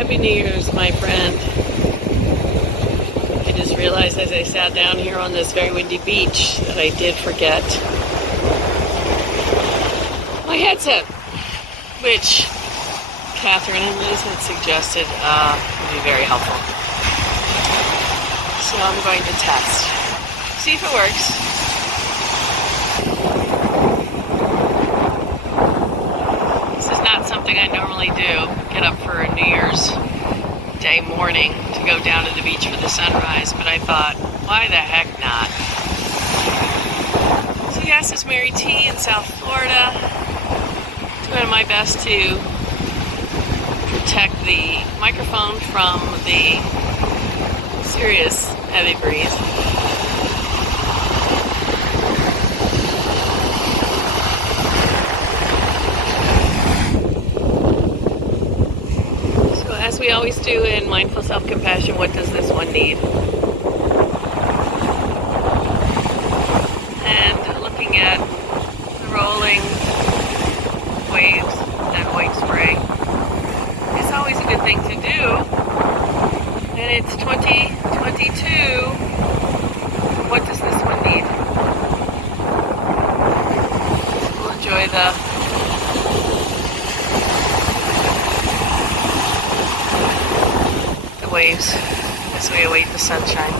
Happy New Year's, my friend. I just realized as I sat down here on this very windy beach that I did forget my headset, which Catherine and Liz had suggested would be very helpful. So I'm going to test. See if it works. This is not something I normally do. Get up for a New Year's Day morning to go down to the beach for the sunrise, but I thought, why the heck not? So yes, it's Mary T in South Florida. Doing my best to protect the microphone from the serious heavy breeze. So as we always do in Mindful Self-Compassion, what does this one need? And looking at the rolling waves and white spray is always a good thing to do. And it's 2022. What does this one need? We'll enjoy the waves as we await the sunshine.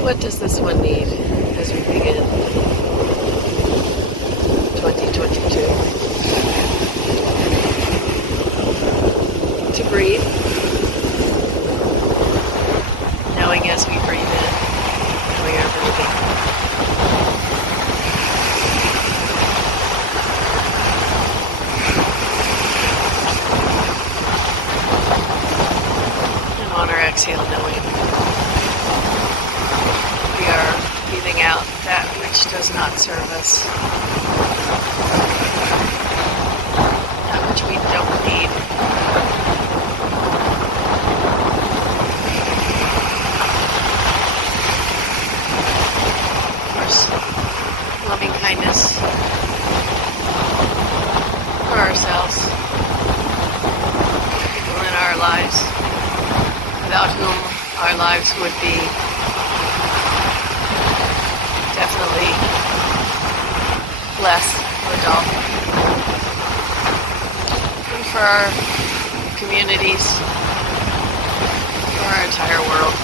What does this one need as we begin 2022? To breathe, knowing as we breathe in, we are breathing. And on our exhale, knowing we are breathing out that which does not serve us, that which we don't need. Of course, loving kindness for ourselves, people in our lives, without whom our lives would be definitely less or dull. And for our communities, for our entire world.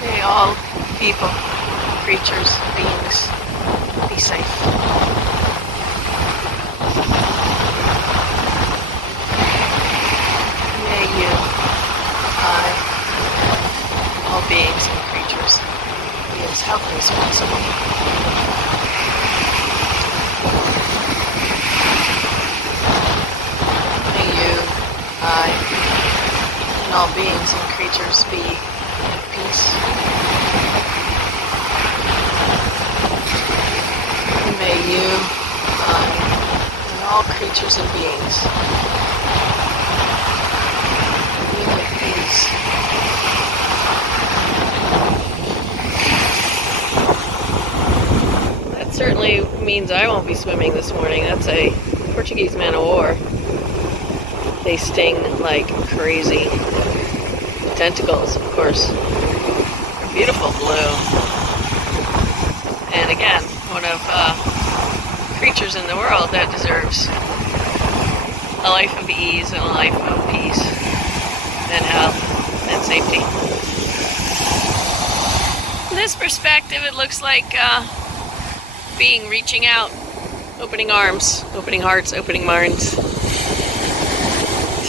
May all people, creatures, beings be safe. All beings and creatures be as healthy as possible. May you, I, and all beings and creatures be at peace. And may you, I, and all creatures and beings be at peace. Certainly means I won't be swimming this morning. That's a Portuguese man-o-war. They sting like crazy. The tentacles, of course, are beautiful blue. And again, one of creatures in the world that deserves a life of ease and a life of peace and health and safety. this perspective, it looks like being reaching out, opening arms, opening hearts, opening minds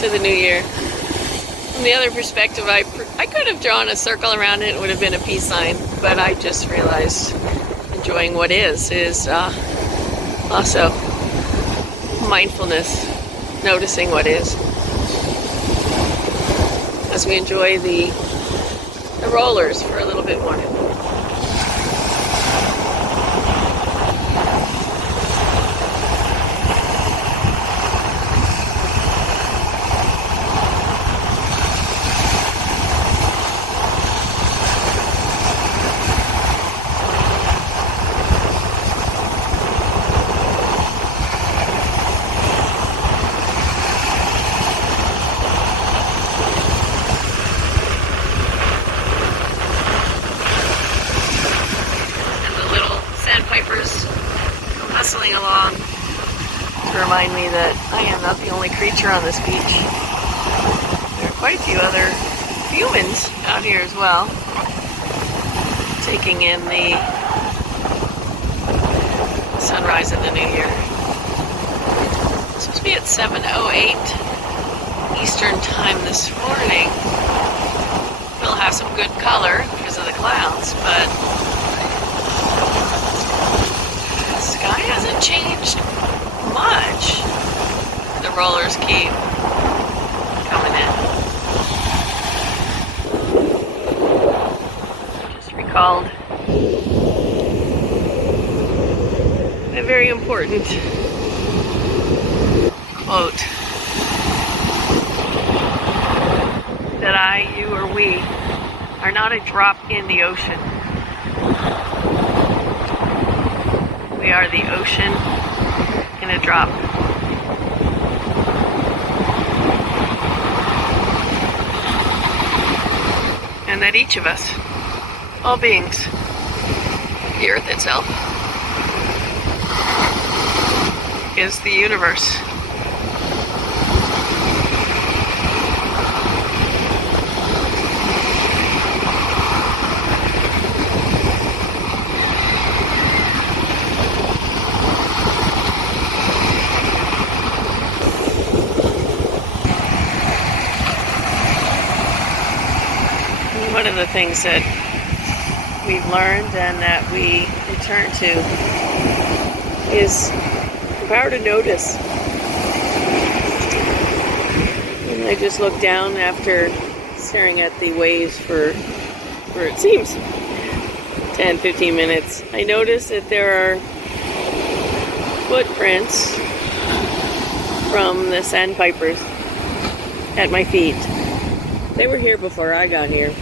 to the new year. From the other perspective, I could have drawn a circle around it. It would have been a peace sign, but I just realized enjoying what is also mindfulness, noticing what is. As we enjoy the rollers for a little bit more. Sandpipers hustling along to remind me that I am not the only creature on this beach. There are quite a few other humans out here as well, taking in the sunrise in the new year. It's supposed to be at 7:08 Eastern time this morning. We'll have some good color because of the clouds, but sky hasn't changed much. The rollers keep coming in. Just recalled a very important quote that I, you, or we are not a drop in the ocean. We are the ocean in a drop. And that each of us, all beings, the earth itself, is the universe. One of the things that we've learned and that we return to is the power to notice. And I just looked down after staring at the waves for it seems 10-15 minutes. I noticed that there are footprints from the sandpipers at my feet. They were here before I got here.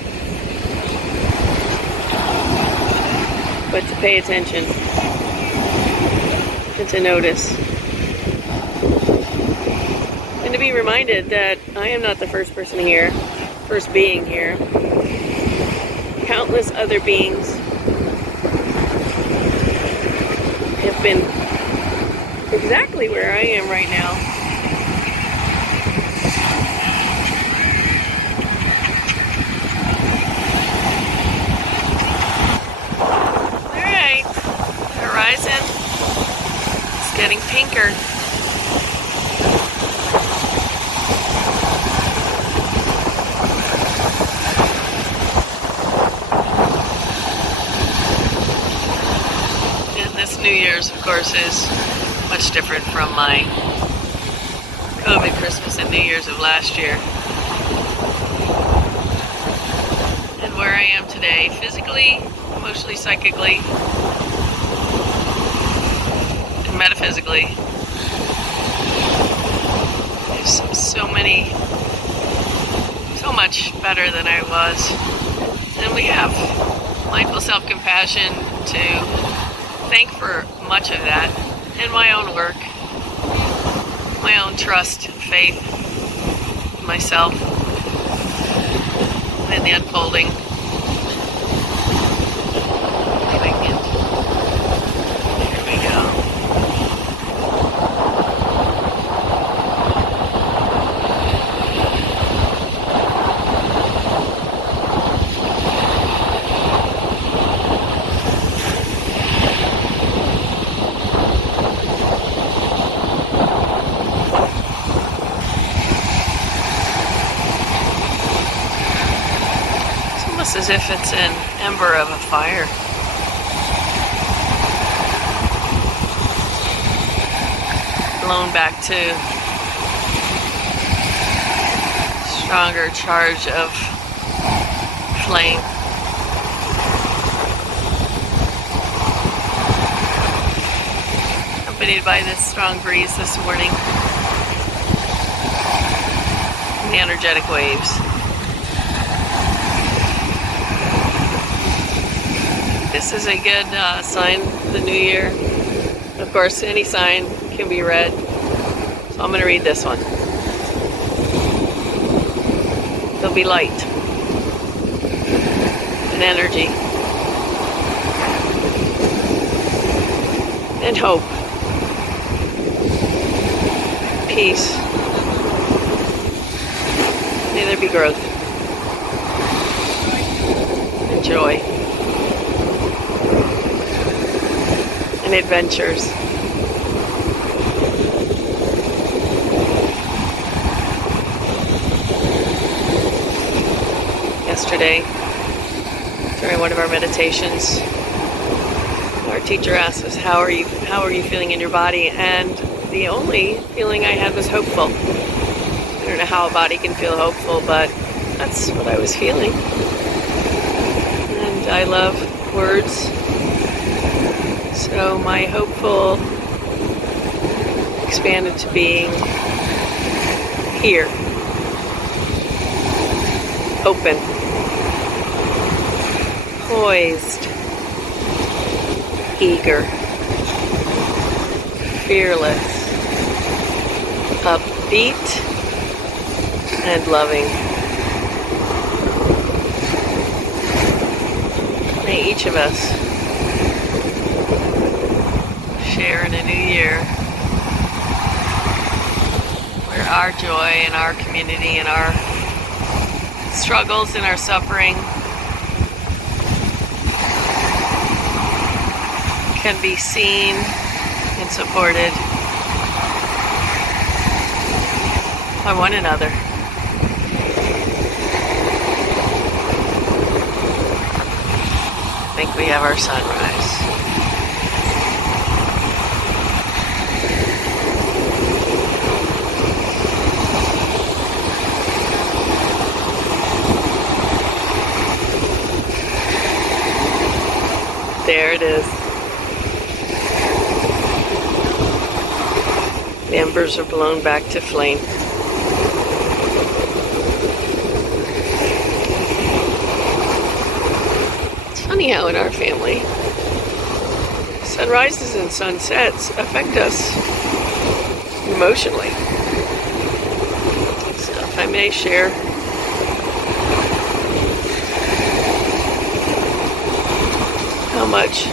But to pay attention and to notice and to be reminded that I am not the first person here, first being here. Countless other beings have been exactly where I am right now. Horizon is getting pinker. And this New Year's, of course, is much different from my COVID Christmas and New Year's of last year. And where I am today, physically, emotionally, psychically, metaphysically, is so much better than I was. And we have mindful self-compassion to thank for much of that in my own work, my own trust and faith in myself and in the unfolding. Here we go. as if it's an ember of a fire. Blown back to stronger charge of flame. Accompanied by this strong breeze this morning. And the energetic waves. This is a good sign for the new year. Of course, any sign can be read. So I'm going to read this one. There'll be light and energy and hope, peace. May there be growth and joy and adventures. Yesterday, during one of our meditations, our teacher asked us, how are you feeling in your body? And the only feeling I had was hopeful. I don't know how a body can feel hopeful, but that's what I was feeling. And I love words. So my hopeful expanded to being here. Open. Poised. Eager. Fearless. Upbeat. And loving. May each of us share in a new year where our joy and our community and our struggles and our suffering can be seen and supported by one another. I think we have our sunrise. There it is. The embers are blown back to flame. It's funny how in our family, sunrises and sunsets affect us emotionally. So if I may share how much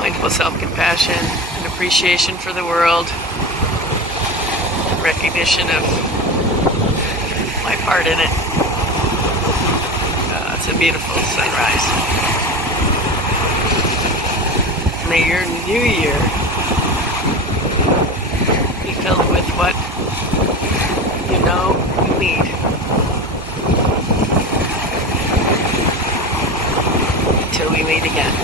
mindful self-compassion and appreciation for the world, and recognition of my part in it. It's a beautiful sunrise. May your new year be filled with what you know you need. Until we meet again.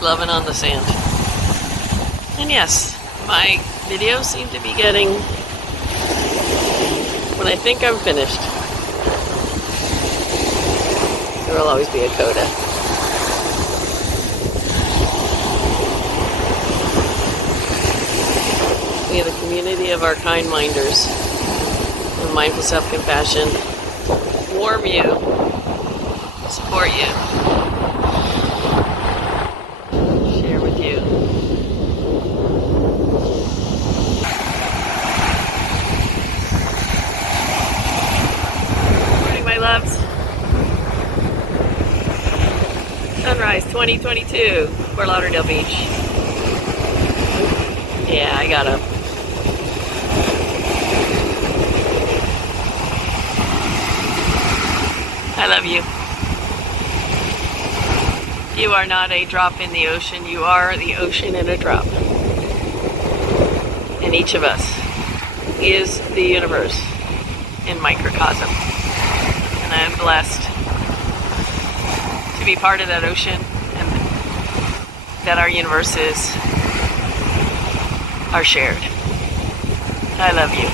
Loving on the sand. And yes, my videos seem to be getting, when I think I'm finished, there will always be a coda. We are the community of our kind minders and mindful self-compassion. Warm you, support you, share with you. Morning, my loves. Sunrise 2022, Fort Lauderdale Beach. Yeah, I got up. I love you. You are not a drop in the ocean. You are the ocean in a drop. And each of us is the universe in microcosm. And I am blessed to be part of that ocean and that our universes are shared. I love you.